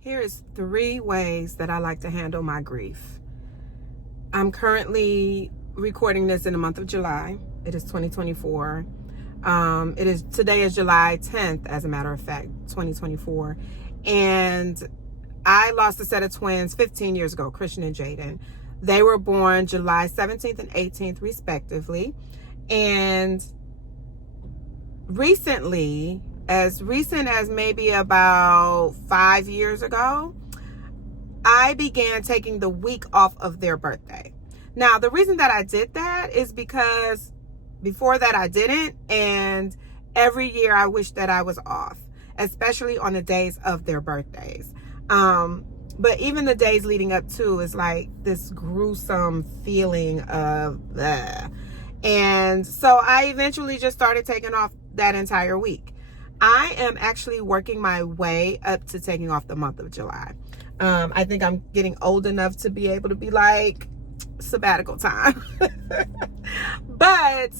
Here is 3 ways that I like to handle my grief. I'm currently recording this in the month of July. It is 2024. Today is July 10th, as a matter of fact, 2024. And I lost a set of twins 15 years ago, Christian and Jaden. They were born July 17th and 18th, respectively. And recently, as recent as maybe about 5 years ago, I began taking the week off of their birthday. Now, the reason that I did that is because before that I didn't, and every year I wish that I was off, especially on the days of their birthdays. But even the days leading up to is like this gruesome feeling of bleh. And so I eventually just started taking off that entire week. I am actually working my way up to taking off the month of July. I think I'm getting old enough to be able to be like, sabbatical time. But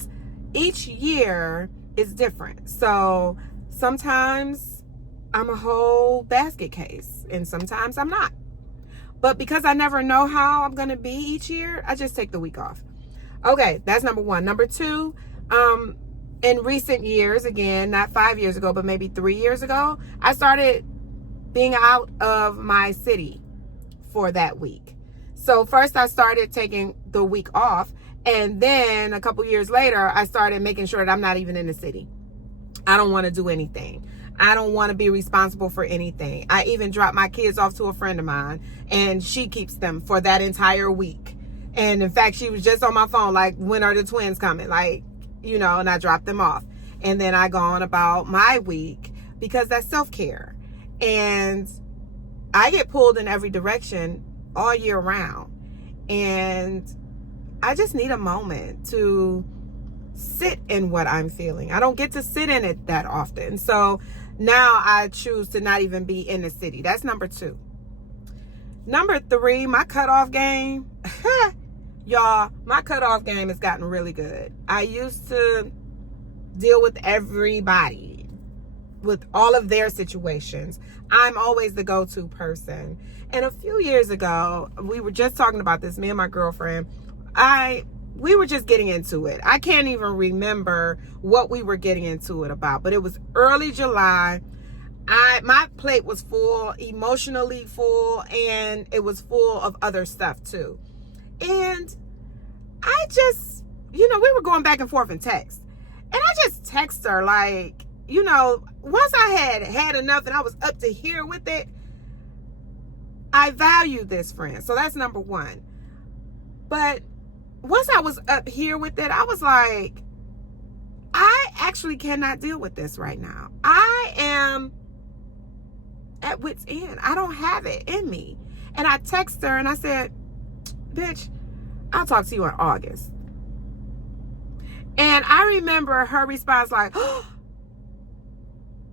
each year is different. So sometimes I'm a whole basket case and sometimes I'm not. But because I never know how I'm going to be each year, I just take the week off. Okay, that's number 1. Number 2, in recent years, again, not 5 years ago, but maybe 3 years ago, I started being out of my city for that week. So first I started taking the week off, and then a couple years later, I started making sure that I'm not even in the city. I don't want to do anything. I don't want to be responsible for anything. I even dropped my kids off to a friend of mine, and she keeps them for that entire week. And in fact, she was just on my phone, like, when are the twins coming? Like, and I dropped them off. And then I go on about my week because that's self-care. And I get pulled in every direction all year round. And I just need a moment to sit in what I'm feeling. I don't get to sit in it that often. So now I choose to not even be in the city. That's number 2. Number 3, my cutoff game. Y'all, my cutoff game has gotten really good. I used to deal with everybody, with all of their situations. I'm always the go-to person. And a few years ago, we were just talking about this, me and my girlfriend. We were just getting into it. I can't even remember what we were getting into it about, but it was early July. My plate was full, emotionally full, and it was full of other stuff too. And I just, we were going back and forth in text. And I just text her like, once I had enough and I was up to here with it, I value this friend. So that's number 1. But once I was up here with it, I was like, I actually cannot deal with this right now. I am at wit's end. I don't have it in me. And I text her and I said, bitch, I'll talk to you in August. And I remember her response like, oh.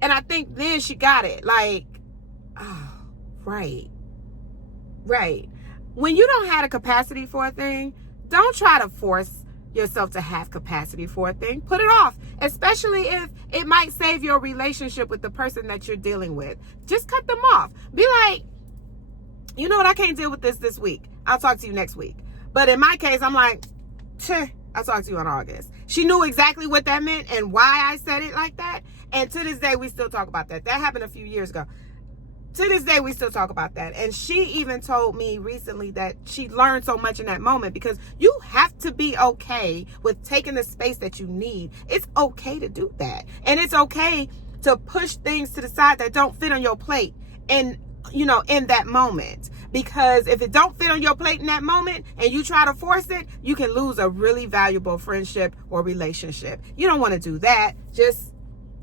And I think then she got it. Like, oh, right. When you don't have a capacity for a thing, don't try to force yourself to have capacity for a thing. Put it off, especially if it might save your relationship with the person that you're dealing with. Just cut them off. Be like, you know what? I can't deal with this week. I'll talk to you next week. But in my case, I'm like, I'll talk to you in August. She knew exactly what that meant and why I said it like that. And to this day, we still talk about that. That happened a few years ago. To this day, we still talk about that. And she even told me recently that she learned so much in that moment, because you have to be okay with taking the space that you need. It's okay to do that. And it's okay to push things to the side that don't fit on your plate and, in that moment. Because if it don't fit on your plate in that moment and you try to force it, you can lose a really valuable friendship or relationship. You don't want to do that. Just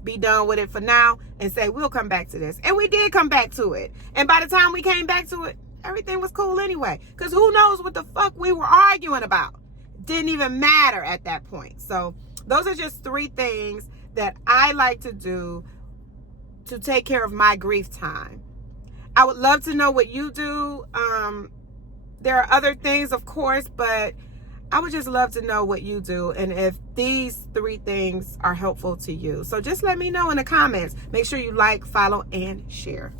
be done with it for now and say, we'll come back to this. And we did come back to it. And by the time we came back to it, everything was cool anyway. Because who knows what the fuck we were arguing about? Didn't even matter at that point. So those are just 3 things that I like to do to take care of my grief time. I would love to know what you do. There are other things, of course, but I would just love to know what you do and if these 3 things are helpful to you. So just let me know in the comments. Make sure you like, follow, and share.